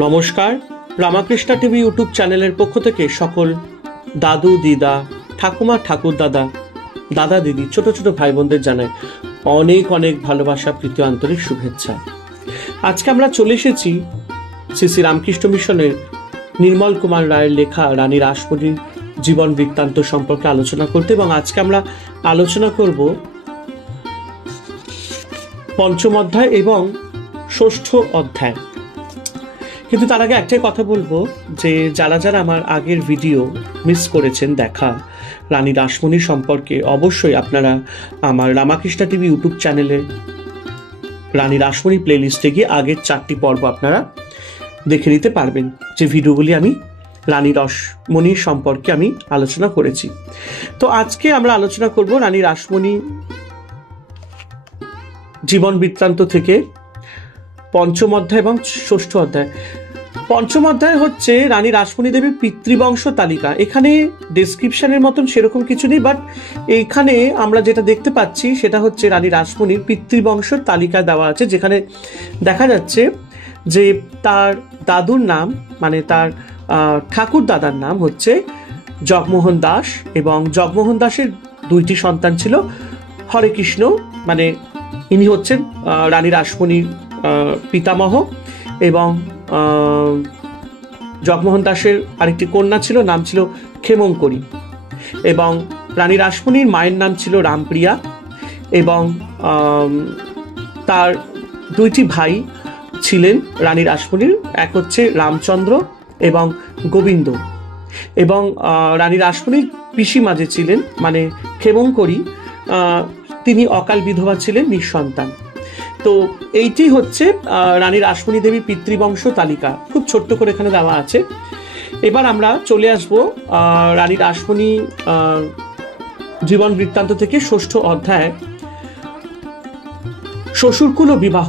নমস্কার, Ramakrishna TV YouTube চ্যানেলের পক্ষ থেকে সকল দাদু দিদা, ঠাকুমা ঠাকুর দাদা, দাদা দিদি, ছোট ছোট ভাই বোনদের জানাই অনেক অনেক ভালোবাসা, প্রীতি, আন্তরিক শুভেচ্ছা। আজকে আমরা চলে এসেছি শ্রী শ্রী রামকৃষ্ণ মিশনের নির্মল কুমার রায়ের লেখা রানী রাসমণির জীবন বৃত্তান্ত সম্পর্কে আলোচনা করতে, এবং আজকে আমরা আলোচনা করব পঞ্চম অধ্যায় এবং ষষ্ঠ অধ্যায়। কিন্তু তার আগে একটাই কথা বলবো যে যারা যারা আমার আগের ভিডিও মিস করেছেন দেখা রানী রাসমণির সম্পর্কে, অবশ্যই আপনারা আমার রামাকৃষ্ণা টিভি ইউটিউব চ্যানেলে রানী রাসমণি প্লেলিস্টে গিয়ে আগের 4টি পর্ব আপনারা দেখে নিতে পারবেন, যে ভিডিওগুলি আমি রানী রাসমণির সম্পর্কে আমি আলোচনা করেছি। তো আজকে আমরা আলোচনা করব রানী রাসমণি জীবন বৃত্তান্ত থেকে পঞ্চম অধ্যায় এবং ষষ্ঠ অধ্যায়। পঞ্চম অধ্যায় হচ্ছে রানী রাসমণি দেবীর পিতৃবংশ তালিকা। এখানে ডেসক্রিপশনের মতন সেরকম কিছু নেই, বাট এইখানে আমরা যেটা দেখতে পাচ্ছি সেটা হচ্ছে রানী রাসমণির পিতৃবংশ তালিকা দেওয়া আছে, যেখানে দেখা যাচ্ছে যে তার দাদুর নাম, মানে তার ঠাকুর দাদার নাম হচ্ছে জগমোহন দাস, এবং জগমোহন দাসের 2টি সন্তান ছিল। হরে কৃষ্ণ, মানে ইনি হচ্ছেন রানী রাসমণির পিতামহ, এবং জগমোহন দাসের আরেকটি কন্যা ছিল, নাম ছিল ক্ষেমঙ্করী, এবং রানী রাসমণির মায়ের নাম ছিল রামপ্রিয়া, এবং তার 2টি ভাই ছিলেন রানী রাসমণির, এক হচ্ছে রামচন্দ্র এবং গোবিন্দ, এবং রানী রাসমণির পিসিমা যে ছিলেন মানে ক্ষেমঙ্করী, তিনি অকাল বিধবা ছিলেন, নিঃসন্তান। তো এইটি হচ্ছে রানী রাসমণি দেবীর পিতৃবংশ তালিকা, খুব ছোট্ট করে এখানে দেওয়া আছে। এবার আমরা চলে আসব রানী রাসমণি জীবন বৃত্তান্ত থেকে ষষ্ঠ অধ্যায়, শ্বশুরকুল ও বিবাহ।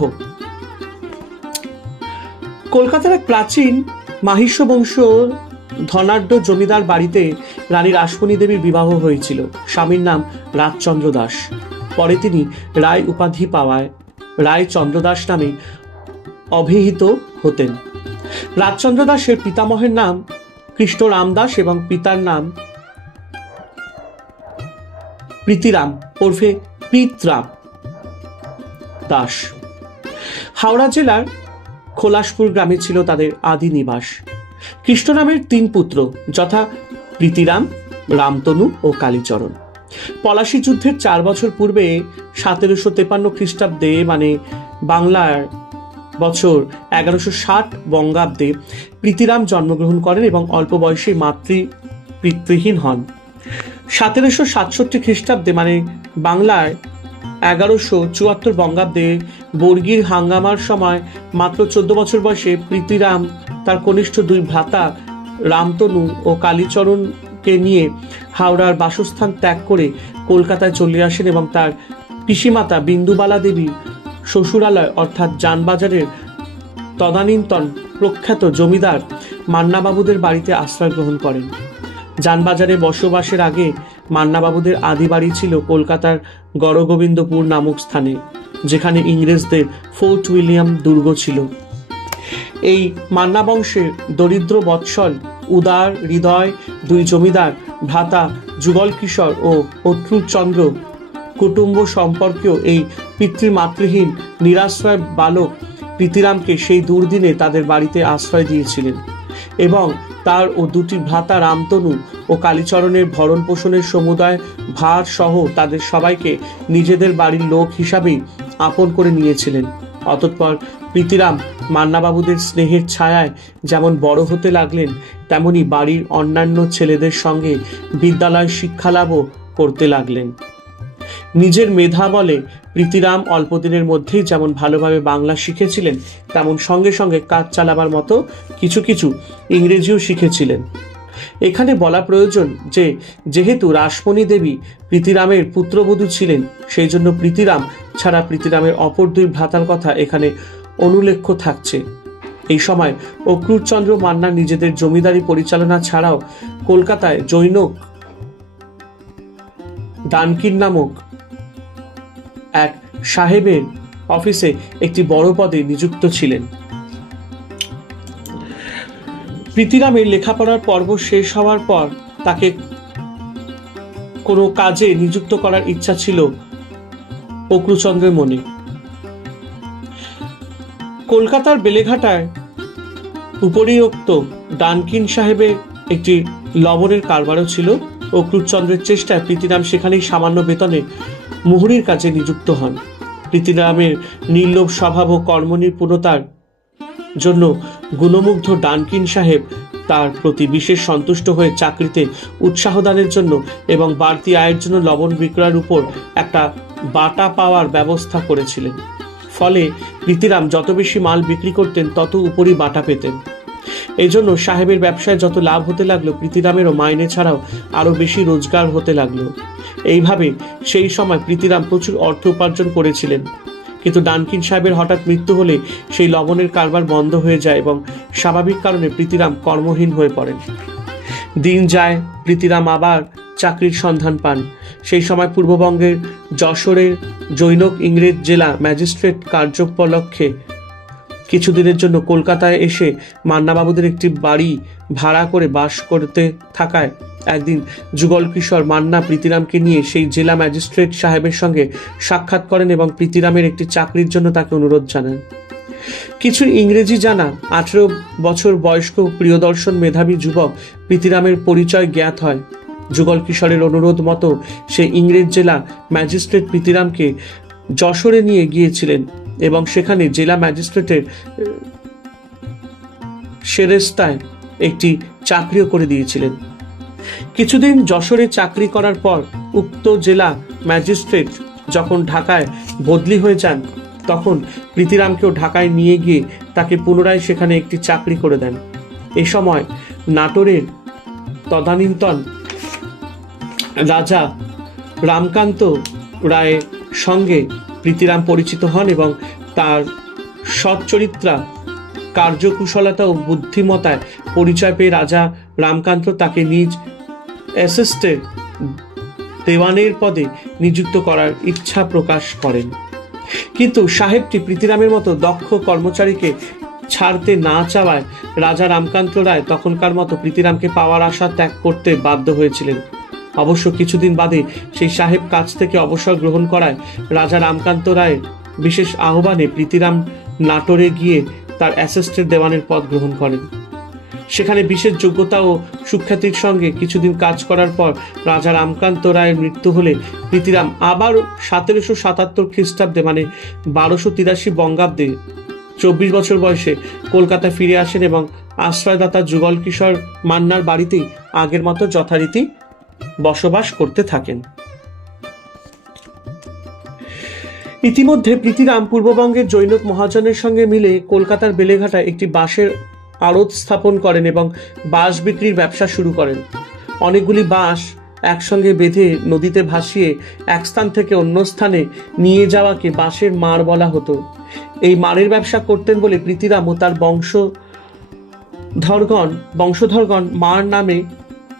কলকাতার এক প্রাচীন মাহিষ্য বংশ ধনাঢ্য জমিদার বাড়িতে রানী রাসমণি দেবীর বিবাহ হয়েছিল। স্বামীর নাম রাজচন্দ্র দাস। পরে তিনি রায় উপাধি পাওয়ায় রায় চন্দ্র দাস নামে অভিহিত হতেন। রাজচন্দ্র দাসের পিতামহের নাম কৃষ্ণ রাম দাস এবং পিতার নাম প্রীতিরাম ওরফে প্রীতরাম দাস। হাওড়া জেলার খোলাসপুর গ্রামে ছিল তাদের আদি নিবাস। কৃষ্ণরামের 3 পুত্র, যথা প্রীতিরাম, রামতনু ও কালীচরণ। পলাশী যুদ্ধের 4 বছর পূর্বে 1753 খ্রিস্টাব্দে, মানে বাংলার বছর 1160 বঙ্গাব্দে প্রীতিরাম জন্মগ্রহণ করেন এবং অল্প বয়সে পিতৃহীন হন। 1767 খ্রিস্টাব্দে, মানে বাংলায় 1174 বঙ্গাব্দে বর্গীর হাঙ্গামার সময় মাত্র 14 বছর বয়সে প্রীতিরাম তার কনিষ্ঠ 2 ভ্রাতা রামতনু ও কালীচরণকে নিয়ে হাওড়ার বাসস্থান ত্যাগ করে কলকাতায় চলে আসেন, এবং তার পিসিমাতা বিন্দুবালা দেবী শ্বশুরালয় অর্থাৎ জানবাজারের তদানীন্তন প্রখ্যাত জমিদার মান্নাবাবুদের বাড়িতে আশ্রয় গ্রহণ করেন। জানবাজারে বসবাসের আগে মান্নাবাবুদের আদি বাড়ি ছিল কলকাতার গড়গোবিন্দপুর নামক স্থানে, যেখানে ইংরেজদের ফোর্ট উইলিয়াম দুর্গ ছিল। এই মান্না বংশের দরিদ্র বৎসল উদার হৃদয় 2 জমিদার ভ্রাতা যুগল কিশোর ও অচ্যুতচন্দ্র কুটুম্ব সম্পর্কীয় এই পিতৃমাতৃহীন নিরাশ্রয় বালক প্রীতিরামকে সেই দুর্দিনে তাদের বাড়িতে আশ্রয় দিয়েছিলেন, এবং তার ও 2টি ভ্রাতা রামতনু ও কালীচরণের ভরণ পোষণের সমুদায় ভার সহ তাদের সবাইকে নিজেদের বাড়ির লোক হিসাবেই আপন করে নিয়েছিলেন। অতঃপর প্রীতিরাম মান্নাবাবুদের স্নেহের ছায়ায় যেমন বড় হতে লাগলেন, তেমনি বাড়ির অন্যান্য ছেলেদের সঙ্গে বিদ্যালয় শিক্ষালাভও করতে লাগলেন। নিজের মেধা বলে প্রীতিরাম অল্পদিনের মধ্যেই যেমন ভালোভাবে বাংলা শিখেছিলেন, তেমন সঙ্গে সঙ্গে কাজ চালাবার মতো কিছু কিছু ইংরেজিও শিখেছিলেন। এখানে বলা প্রয়োজন যে যেহেতু রাসমণি দেবী প্রীতিরামের পুত্রবধূ ছিলেন, সেই জন্য প্রীতিরাম ছাড়া প্রীতিরামের অপর 2 ভ্রাতার কথা এখানে অনুল্লেখ্য থাকছে। এই সময় অক্রুরচন্দ্র মান্না নিজেদের জমিদারি পরিচালনা ছাড়াও কলকাতায় জৈনক দানকির নামক এক সাহেবের অফিসে একটি বড় পদে নিযুক্ত ছিলেন। প্রীতিরামের লেখাপড়ার পর্ব শেষ হওয়ার পর তাকে কোনো কাজে নিযুক্ত করার ইচ্ছা ছিল অক্রুচন্দ্রের মনে। কলকাতার বেলেঘাটায় উপরিউক্ত ডানকিন সাহেবের একটি লবণের কারবারও ছিল। অক্রুচন্দ্রের চেষ্টায় প্রীতিরাম সেখানেই সামান্য বেতনে মুহুরীর কাজে নিযুক্ত হন। প্রীতিরামের নির্লোভ স্বভাব ও কর্মনিপুণতার জন্য গুণমুগ্ধ ডানকিন সাহেব তার প্রতি বিশেষ সন্তুষ্ট হয়ে চাকরিতে উৎসাহ দানের জন্য এবং বাড়তি আয়ের জন্য লবণ বিক্রয়ের উপর একটা বাটা পাওয়ার ব্যবস্থা করেছিলেন। ফলে প্রীতিরাম যত বেশি মাল বিক্রি করতেন তত উপরই বাটা পেতেন। এই জন্য সাহেবের ব্যবসায় যত লাভ হতে লাগলো, প্রীতিরামেরও মাইনে ছাড়াও আরো বেশি রোজগার হতে লাগলো। এইভাবে সেই সময় প্রীতিরাম প্রচুর অর্থ উপার্জন করেছিলেন। কিন্তু ডানকিন সাহেবের হঠাৎ মৃত্যু হলে সেই লবণের কারবার বন্ধ হয়ে যায় এবং স্বাভাবিক কারণে প্রীতিরাম কর্মহীন হয়ে পড়েন। দিন যায়, প্রীতিরাম আবার চাকরির সন্ধান পান। সেই সময় পূর্ববঙ্গের যশোরের জৈনক ইংরেজ জেলা ম্যাজিস্ট্রেট কার্যোপলক্ষে কিছুদিনের জন্য কলকাতায় এসে মান্নাবাবুদের একটি বাড়ি ভাড়া করে বাস করতে থাকায় একদিন যুগল কিশোর মান্না প্রীতিরামকে নিয়ে সেই জেলা ম্যাজিস্ট্রেট সাহেবের সঙ্গে সাক্ষাৎ করেন এবং প্রীতিরামের একটি চাকরির জন্য তাকে অনুরোধ জানান। কিছু ইংরেজি জানা 18 বছর বয়স্ক প্রিয়দর্শন মেধাবী যুবক প্রীতিরামের পরিচয় জ্ঞাত হয়। যুগল কিশোরের অনুরোধ মতো সেই ইংরেজ জেলা ম্যাজিস্ট্রেট প্রীতিরামকে যশোরে নিয়ে গিয়েছিলেন এবং সেখানে জেলা ম্যাজিস্ট্রেটের সেরেস্তায় একটি চাকরিও করে দিয়েছিলেন। কিছুদিন যশোরে চাকরি করার পর উক্ত জেলা ম্যাজিস্ট্রেট যখন ঢাকায় বদলি হয়ে যান, তখন প্রীতিরামকেও ঢাকায় নিয়ে গিয়ে তাকে পুনরায় সেখানে একটি চাকরি করে দেন। এই সময় নাটোরের তদানীন্তন রাজা রামকান্ত রায়ের সঙ্গে প্রীতিরাম পরিচিত হন এবং তার সচ্চরিত্রা, কার্যকুশলতা ও বুদ্ধিমত্তায় পরিচয় পেয়ে রাজা রামকান্ত তাকে নিজ অ্যাসিস্টের দেওয়ানের পদে নিযুক্ত করার ইচ্ছা প্রকাশ করেন। কিন্তু সাহেবটি প্রীতিরামের মতো দক্ষ কর্মচারীকে ছাড়তে না চাওয়ায় রাজা রামকান্ত রায় তখনকার মতো প্রীতিরামকে পাওয়ার আশা ত্যাগ করতে বাধ্য হয়েছিলেন। অবশ্য কিছুদিন বাদে সেই সাহেব কাজ থেকে অবসর গ্রহণ করায় রাজা রামকান্ত রায় বিশেষ আহ্বানে প্রীতিরাম নাটোরে গিয়ে তার অ্যাসিস্টেন্ট দেওয়ানের পদ গ্রহণ করেন। সেখানে বিশেষ যোগ্যতা ও সুখ্যাতির সঙ্গে কিছুদিন কাজ করার পর রাজা রামকান্ত রায়ের মৃত্যু হলে প্রীতিরাম আবার 1777 খ্রিস্টাব্দে মানে 1283 বঙ্গাব্দে 24 বছর বয়সে কলকাতায় ফিরে আসেন এবং আশ্রয়দাতা যুগল কিশোর মান্নার বাড়িতেই আগের মতো যথারীতি বসবাস করতে থাকেন। ইতিমধ্যে প্রীতিরাম পূর্ববঙ্গের জৈনক মহাজনের সঙ্গে মিলে কলকাতার বেলেঘাটায় একটি বাঁশের আড়ত স্থাপন করেন এবং বাঁশ বিক্রির ব্যবসা শুরু করেন। অনেকগুলি বাঁশ একসঙ্গে বেঁধে নদীতে ভাসিয়ে এক স্থান থেকে অন্য স্থানে নিয়ে যাওয়াকে বাঁশের মাড় বলা হতো। এই মাড়ের ব্যবসা করতেন বলে প্রীতিরাম ও তার বংশধরগণ মাড় নামে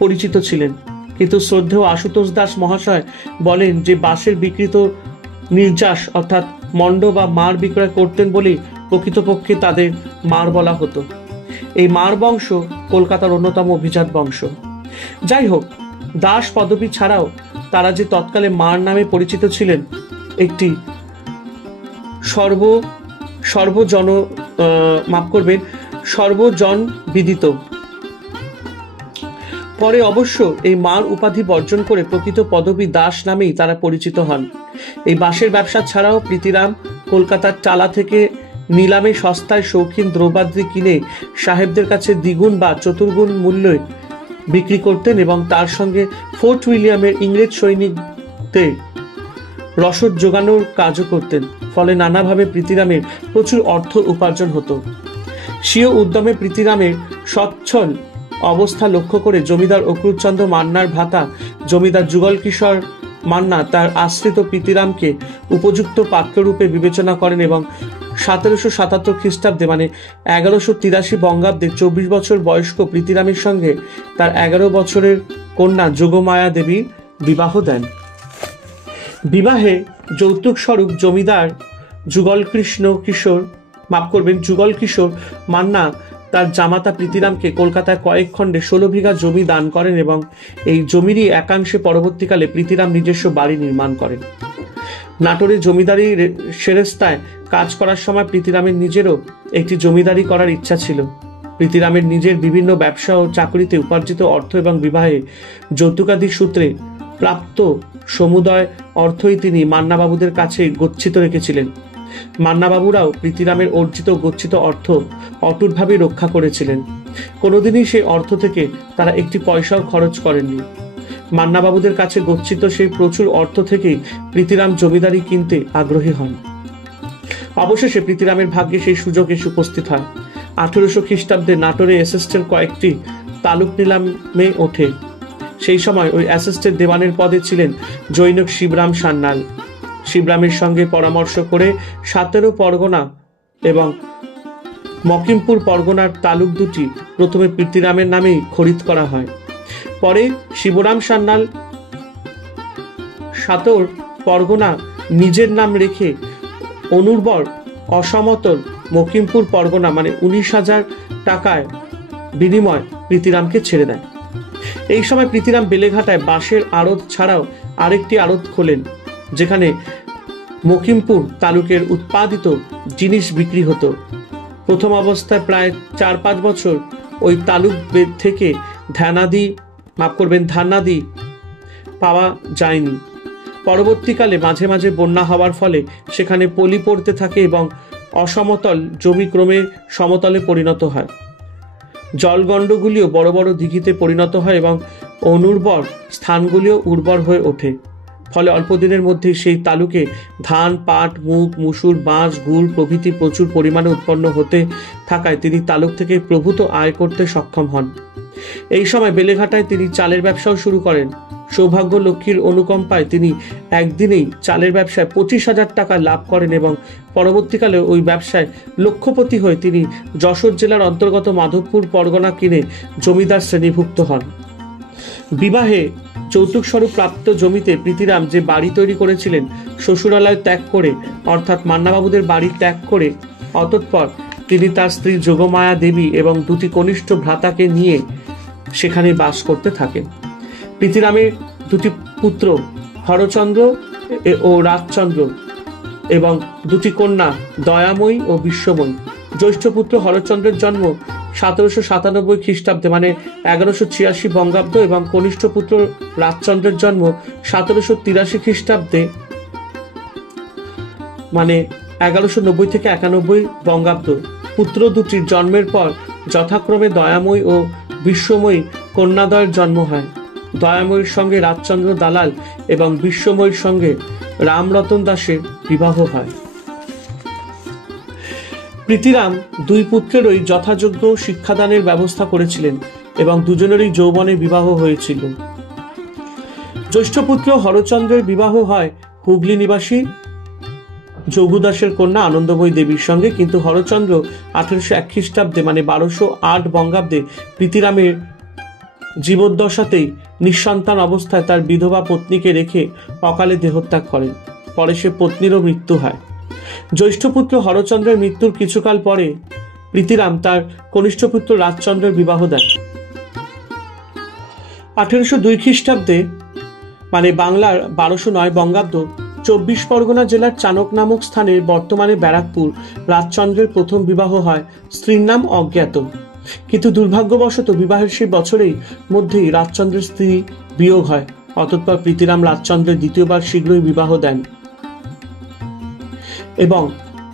পরিচিত ছিলেন। কিন্তু শ্রদ্ধেয় আশুতোষ দাস মহাশয় বলেন যে বাঁশের বিকৃত নির্যাস অর্থাৎ মণ্ড বা মাড় বিক্রয় করতেন বলেই প্রকৃতপক্ষে তাদের মাড় বলা হতো। এই মাড় বংশ কলকাতার অন্যতম অভিজাত বংশ। যাই হোক, দাস পদবী ছাড়াও তারা যে তৎকালে মাড় নামে পরিচিত ছিলেন, একটি সর্বজন বিদিত। পরে অবশ্য এই মাড় উপাধি বর্জন করে প্রকৃত পদবী দাস নামেই তারা পরিচিত হন। এই বাঁশের ব্যবসা ছাড়াও প্রীতিরাম কলকাতার টালা থেকে নিলামে সস্তায় শৌখিন দ্রব্যাদি কিনে সাহেবদের কাছে দ্বিগুণ বা চতুর্গুণ মূল্যে বিক্রি করতেন এবং তার সঙ্গে ফোর্ট উইলিয়ামের ইংরেজ সৈনিকদের রসদ জোগানোর কাজও করতেন। ফলে নানাভাবে প্রীতিরামের প্রচুর অর্থ উপার্জন হতো। স্বীয় উদ্যমে প্রীতিরামের সচ্ছল অবস্থা লক্ষ্য করে জমিদার অক্রুরচন্দ্র মান্নার ভ্রাতা জমিদার যুগল কিশোর মান্না তার আশ্রিত প্রীতিরামকে উপযুক্ত পাত্ররূপে বিবেচনা করেন এবং 1777 খ্রিস্টাব্দে মানে 1183 বঙ্গাব্দে 24 বছর বয়স্ক প্রীতিরামের সঙ্গে তার 11 বছরের কন্যা যোগমায়া দেবীর বিবাহ দেন। বিবাহে যৌতুক স্বরূপ জমিদার যুগল কিশোর মান্না তার জামাতা প্রীতিরামকে কলকাতায় কয়েক খণ্ডে 16 বিঘা জমি দান করেন এবং এই জমিরই একাংশে পরবর্তীকালে প্রীতিরাম নিজস্ব বাড়ি নির্মাণ করেন। নাটোরে জমিদারি সেরেস্তায় কাজ করার সময় প্রীতিরামের নিজেরও একটি জমিদারি করার ইচ্ছা ছিল। প্রীতিরামের নিজের বিভিন্ন ব্যবসা ও চাকরিতে উপার্জিত অর্থ এবং বিবাহে যৌতুকাদি সূত্রে প্রাপ্ত সমুদয় অর্থই তিনি মান্নাবাবুদের কাছে গচ্ছিত রেখেছিলেন। মান্নাবাবুরাও প্রীতিরামের অর্জিত গচ্ছিত অর্থ অটুটভাবে রক্ষা করেছিলেন। কোনোদিনই সেই অর্থ থেকে তারা একটি পয়সাও খরচ করেননি। মান্নাবাবুদের কাছে গচ্ছিত সেই প্রচুর অর্থ থেকেই প্রীতিরাম জমিদারি কিনতে আগ্রহী হন। অবশেষে প্রীতিরামের ভাগ্যে সেই সুযোগ এসে উপস্থিত হয়। 1800 খ্রিস্টাব্দে নাটোরে এসেস্টের কয়েকটি তালুক নিলামে ওঠে। সেই সময় ওই অ্যাসিস্টের দেওয়ানের পদে ছিলেন জৈনক শিবরাম সান্যাল। শিবরামের সঙ্গে পরামর্শ করে 17 পরগনা এবং মকিমপুর পরগনার তালুক দুটি প্রথমে প্রীতিরামের নামেই খরিদ করা হয়। পরে শিবরাম সান্যাল 17 পরগনা নিজের নাম রেখে অনুর্বর অসমতল মকিমপুর পরগনা 19,000 টাকায় বিনিময় প্রীতিরামকে ছেড়ে দেয়। এই সময় প্রীতিরাম বেলেঘাটায় বাঁশের আড়ত ছাড়াও আরেকটি আড়ত খোলেন, যেখানে মকিমপুর তালুকের উৎপাদিত জিনিস বিক্রি হতো। প্রথম অবস্থায় প্রায় 4-5 বছর ওই তালুক থেকে ধানাদি পাওয়া যায়নি। পরবর্তীকালে মাঝে মাঝে বন্যা হওয়ার ফলে সেখানে পলি পড়তে থাকে এবং অসমতল জমি ক্রমে সমতলে পরিণত হয়। জলগণ্ডগুলিও বড় বড় দিঘিতে পরিণত হয় এবং অনুর্বর স্থানগুলিও উর্বর হয়ে ওঠে। ফলে অল্প দিনের মধ্যেই সেই তালুকে ধান, পাট, মুগ, মুসুর, বাঁশ, গুড় প্রভৃতি প্রচুর পরিমাণে উৎপন্ন হতে থাকায় তিনি তালুক থেকে প্রভূত আয় করতে সক্ষম হন। এই সময় বেলেঘাটায় তিনি চালের ব্যবসাও শুরু করেন। সৌভাগ্য লক্ষ্মীর অনুকম্পায় তিনি একদিনেই চালের ব্যবসায় 25,000 টাকা লাভ করেন এবং পরবর্তীকালে ওই ব্যবসায় লক্ষপতি হয়ে তিনি যশোর জেলার অন্তর্গত মাধবপুর পরগনা কিনে জমিদার শ্রেণীভুক্ত হন। বিবাহে যৌতুক স্বরূপ প্রাপ্ত জমিতে প্রীতিরাম যে বাড়ি তৈরি করেছিলেন, শ্বশুরালয় ত্যাগ করে অর্থাৎ মান্নাবাবুদের বাড়ি ত্যাগ করে অতঃপর তিনি তার স্ত্রী যোগমায়া দেবী এবং 2টি কনিষ্ঠ ভ্রাতাকে নিয়ে সেখানে বাস করতে থাকেন। প্রীতিরামের 2টি পুত্র হরচন্দ্র ও রাজচন্দ্র এবং 2টি কন্যা দয়াময়ী ও বিশ্বময়ী। জ্যৈষ্ঠ পুত্র হরচন্দ্রের জন্ম 1797 খ্রিস্টাব্দে 1186 বঙ্গাব্দ এবং কনিষ্ঠ পুত্র রাজচন্দ্রের জন্ম 1783 খ্রিস্টাব্দে 1190 থেকে 91 বঙ্গাব্দ। পুত্র দুটির জন্মের পর যথাক্রমে দয়াময়ী ও বিশ্বময়ী কন্যাদ্বয়ের জন্ম হয়। দয়াময়ীর সঙ্গে রাজচন্দ্র দালাল এবং বিশ্বময়ীর সঙ্গে রামরতন দাসের বিবাহ হয়। প্রীতিরাম 2 পুত্রেরই যথাযোগ্য শিক্ষাদানের ব্যবস্থা করেছিলেন এবং দুজনেরই যৌবনে বিবাহ হয়েছিল। জ্যৈষ্ঠ পুত্র হরচন্দ্রের বিবাহ হয় হুগলি নিবাসী যোগুদাসের কন্যা আনন্দময়ী দেবীর সঙ্গে, কিন্তু হরচন্দ্র 1801 খ্রিস্টাব্দে 1208 বঙ্গাব্দে প্রীতিরামের জীবদ্দশাতেই নিঃসন্তান অবস্থায় তার বিধবা পত্নীকে রেখে অকালে দেহত্যাগ করেন। পরে সে পত্নীরও মৃত্যু হয়। জ্যৈষ্ঠ পুত্র হরচন্দ্রের মৃত্যুর কিছুকাল পরে প্রীতিরাম তার কনিষ্ঠ পুত্র রাজচন্দ্রের বিবাহ দেন। 1802 খ্রিস্টাব্দে বাংলার 1209 বঙ্গাব্দ 24 পরগনা জেলার চানক নামক স্থানে বর্তমানে ব্যারাকপুর রাজচন্দ্রের প্রথম বিবাহ হয়। স্ত্রীর নাম অজ্ঞাত, কিন্তু দুর্ভাগ্যবশত বিবাহের সেই বছরেই মধ্যেই রাজচন্দ্রের স্ত্রী বিয়োগ হয়। অতঃপর প্রীতিরাম রাজচন্দ্রের দ্বিতীয়বার শীঘ্রই বিবাহ দেন এবং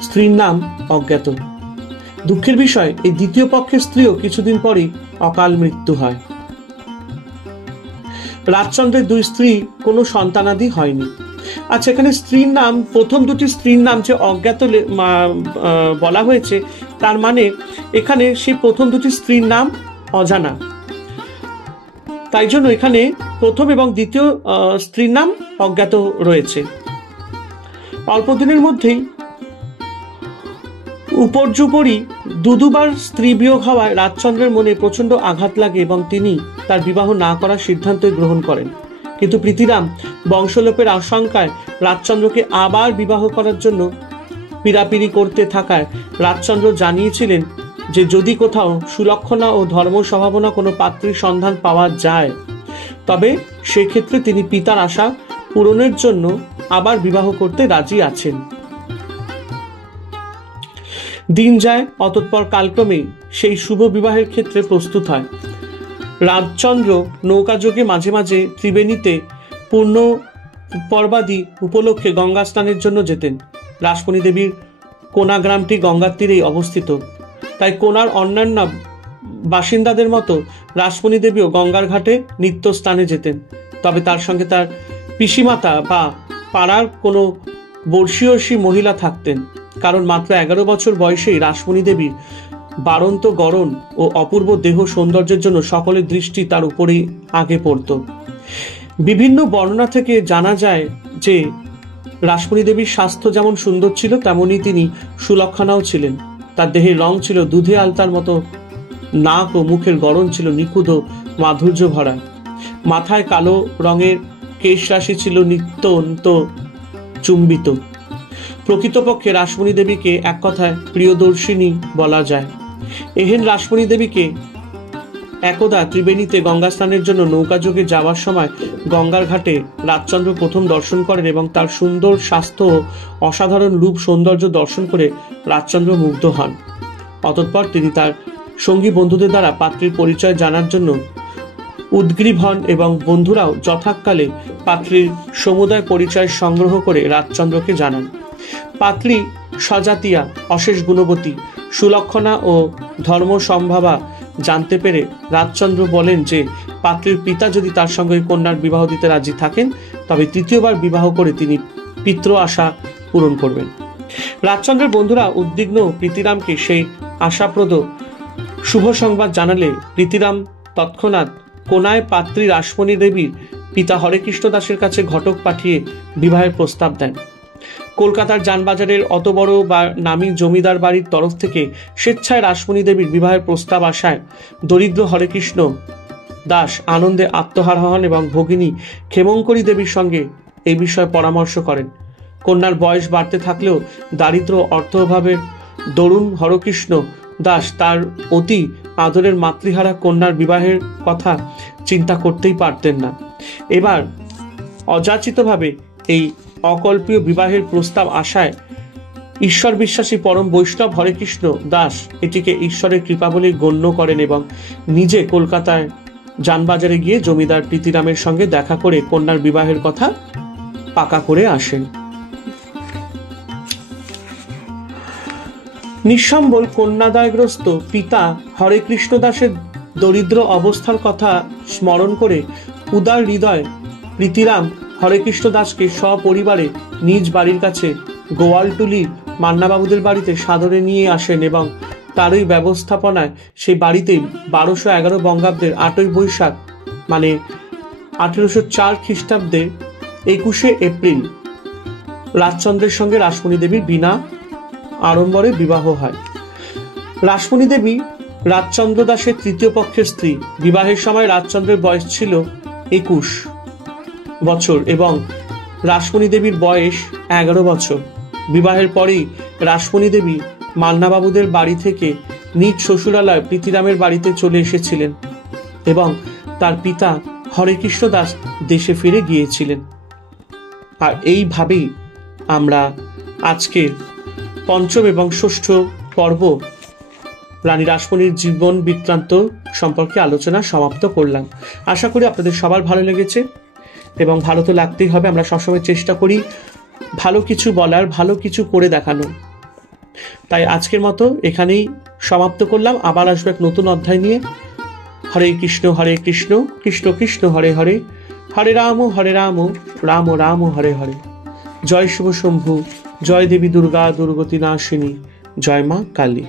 স্ত্রীর নাম অজ্ঞাত। দুঃখের বিষয়, এই দ্বিতীয় পক্ষের স্ত্রীও কিছুদিন পরই অকাল মৃত্যু হয়। রাজচন্দ্রের 2 স্ত্রী কোনো সন্তানাদি হয়নি। আচ্ছা, এখানে স্ত্রীর নাম, প্রথম 2টি স্ত্রীর নাম যে অজ্ঞাত বলা হয়েছে, তার এখানে সেই প্রথম 2টি স্ত্রীর নাম অজানা। তাই জন্য এখানে প্রথম এবং দ্বিতীয় স্ত্রীর নাম অজ্ঞাত রয়েছে। অল্প দিনের মধ্যেই উপর্যুপরি দুবার স্ত্রী বিয়োগ হওয়ায় রাজচন্দ্রের মনে প্রচন্ড আঘাত লাগে এবং তিনি তার বিবাহ না করার সিদ্ধান্ত গ্রহণ করেন। কিন্তু প্রীতিরাম বংশলোপের আশঙ্কায় রাজচন্দ্রকে আবার বিবাহ করার জন্য পীড়াপিড়ি করতে থাকায় রাজচন্দ্র জানিয়েছিলেন যে যদি কোথাও সুলক্ষণা ও ধর্ম স্বভাবনা কোনো পাত্রীর সন্ধান পাওয়া যায়, তবে সেক্ষেত্রে তিনি পিতার আশা পূরণের জন্য আবার বিবাহ করতে রাজি আছেন। দিন যায়, অতঃপর কালক্রমে সেই শুভ বিবাহের ক্ষেত্রে প্রস্তুত হয়। রাজচন্দ্র নৌকাযোগে মাঝে মাঝে ত্রিবেণীতে পূর্ণ পর্বাদি উপলক্ষে গঙ্গা স্নানের জন্য যেতেন। রাসমণি দেবীর কোনা গ্রামটি গঙ্গার তীরেই অবস্থিত, তাই কোনার অন্যান্য বাসিন্দাদের মতো রাসমণি দেবীও গঙ্গার ঘাটে নিত্য স্নানে যেতেন। তবে তার সঙ্গে তার পিসিমাতা বা পাড়ার কোনো বর্ষীয়সী মহিলা থাকতেন, কারণ মাত্র 11 বছর বয়সেই রাসমণি দেবীর বাড়ন্ত গড়ন ও অপূর্ব দেহ সৌন্দর্যের জন্য সকলের দৃষ্টি তার উপরেই আগে পড়ত। বিভিন্ন বর্ণনা থেকে জানা যায় যে রাসমণি দেবীর স্বাস্থ্য যেমন সুন্দর ছিল, তেমনি তিনি সুলক্ষণাও ছিলেন। তার দেহের রং ছিল দুধে আলতার মতো, নাক ও মুখের গড়ন ছিল নিখুঁত ও মাধুর্য ভরা। মাথায় কালো রঙের কেশ রাশি ছিল নিত্যন্ত চুম্বিত। প্রকৃতপক্ষে রাসমণি দেবীকে এক কথায় প্রিয়দর্শিনী বলা যায়। এহেন রাসমণি দেবীকে একদা ত্রিবেণীতে গঙ্গা স্নানের জন্য নৌকাযোগে যাওয়ার সময় গঙ্গার ঘাটে রাজচন্দ্র প্রথম দর্শন করেন এবং তার সুন্দর স্বাস্থ্য ও অসাধারণ রূপ সৌন্দর্য দর্শন করে রাজচন্দ্র মুগ্ধ হন। অতঃপর তিনি তার সঙ্গী বন্ধুদের দ্বারা পাত্রীর পরিচয় জানার জন্য উদ্গ্রীব হন এবং বন্ধুরাও যথাকালে পাত্রীর সমুদয় পরিচয় সংগ্রহ করে রাজচন্দ্রকে জানান। পাত্রী সজাতিয়া, অশেষ গুণবতী, সুলক্ষণা ও ধর্ম সম্ভাবা জানতে পেরে রাজচন্দ্র বলেন যে পাত্রীর পিতা যদি তার সঙ্গে কন্যার বিবাহ দিতে রাজি থাকেন, তবে তৃতীয়বার বিবাহ করে তিনি পিতৃ আশা পূরণ করবেন। রাজচন্দ্রের বন্ধুরা উদ্বিগ্ন প্রীতিরামকে সেই আশাপ্রদ শুভ সংবাদ জানালে প্রীতিরাম তৎক্ষণাৎ কোনায় পাত্রী রাসমণি দেবীর পিতা হরেকৃষ্ণ দাসের কাছে ঘটক পাঠিয়ে বিবাহের প্রস্তাব দেন। কলকাতার যানবাজারের অত বড় বা নামী জমিদার বাড়ির তরফ থেকে স্বেচ্ছায় রাসমণি দেবীর বিবাহের প্রস্তাব আসায় দরিদ্র হরেকৃষ্ণ দাস আনন্দে আত্মহার হন এবং ভগিনী ক্ষেমঙ্করী দেবীর সঙ্গে এই বিষয়ে পরামর্শ করেন। কন্যার বয়স বাড়তে থাকলেও দারিদ্র অর্থ অভাবের দরুণ হরেকৃষ্ণ দাস তার অতি আদরের মাতৃহারা কন্যার বিবাহের কথা চিন্তা করতেই পারতেন না। এবার অযাচিতভাবে এই অকল্পীয় বিবাহের প্রস্তাব আসায় ঈশ্বর বিশ্বাসী পরম বৈষ্ণব হরেকৃষ্ণ দাস এটিকে ঈশ্বরের কৃপা বলে গণ্য করেন এবং নিজে কলকাতায় যানবাজারে গিয়ে জমিদার প্রীতিরামের সঙ্গে দেখা করে কন্যার বিবাহের কথা পাকা করে আসেন। নিঃসম্বল কন্যাদায়গ্রস্ত পিতা হরেকৃষ্ণ দাসের দরিদ্র অবস্থার কথা স্মরণ করে উদার হৃদয় প্রীতিরাম হরেকৃষ্ণ দাসকে সপরিবারে নিজ বাড়ির কাছে গোয়ালটুলি মান্নাবাবুদের বাড়িতে সাদরে নিয়ে আসেন এবং তারই ব্যবস্থাপনায় সেই বাড়িতেই 1211 বঙ্গাব্দের 8ই বৈশাখ মানে 1804 খ্রিস্টাব্দের 21শে এপ্রিল রাজচন্দ্রের সঙ্গে রাসমণি দেবীর বিনা আড়ম্বরে বিবাহ হয়। রাসমণি দেবী রাজচন্দ্র দাসের তৃতীয় পক্ষের স্ত্রী। বিবাহের সময় রাজচন্দ্রের বয়স ছিল 21 বছর এবং রাসমণি দেবীর বয়স 11 বছর। বিবাহের পরেই রাসমণি দেবী মান্নাবাবুদের বাড়ি থেকে নিজ শ্বশুরালয় প্রীতিরামের বাড়িতে চলে এসেছিলেন এবং তার পিতা হরেকৃষ্ণ দাস দেশে ফিরে গিয়েছিলেন। আর এইভাবেই আমরা আজকের পঞ্চম এবং ষষ্ঠ পর্ব রানী রাসমণির জীবন বৃত্তান্ত সম্পর্কে আলোচনা সমাপ্ত করলাম। আশা করি আপনাদের সবার ভালো লেগেছে এবং ভালো তো লাগতেই হবে। আমরা সবসময় চেষ্টা করি ভালো কিছু বলার, ভালো কিছু করে দেখানো। তাই আজকের মতো এখানেই সমাপ্ত করলাম। আবার আসবো এক নতুন অধ্যায় নিয়ে। হরে কৃষ্ণ কৃষ্ণ কৃষ্ণ হরে হরে, হরে রাম রাম রাম হরে হরে। জয় শুভ শম্ভু, জয় দেবী দুর্গা দুর্গতি নাশিনী, জয় মা কালী।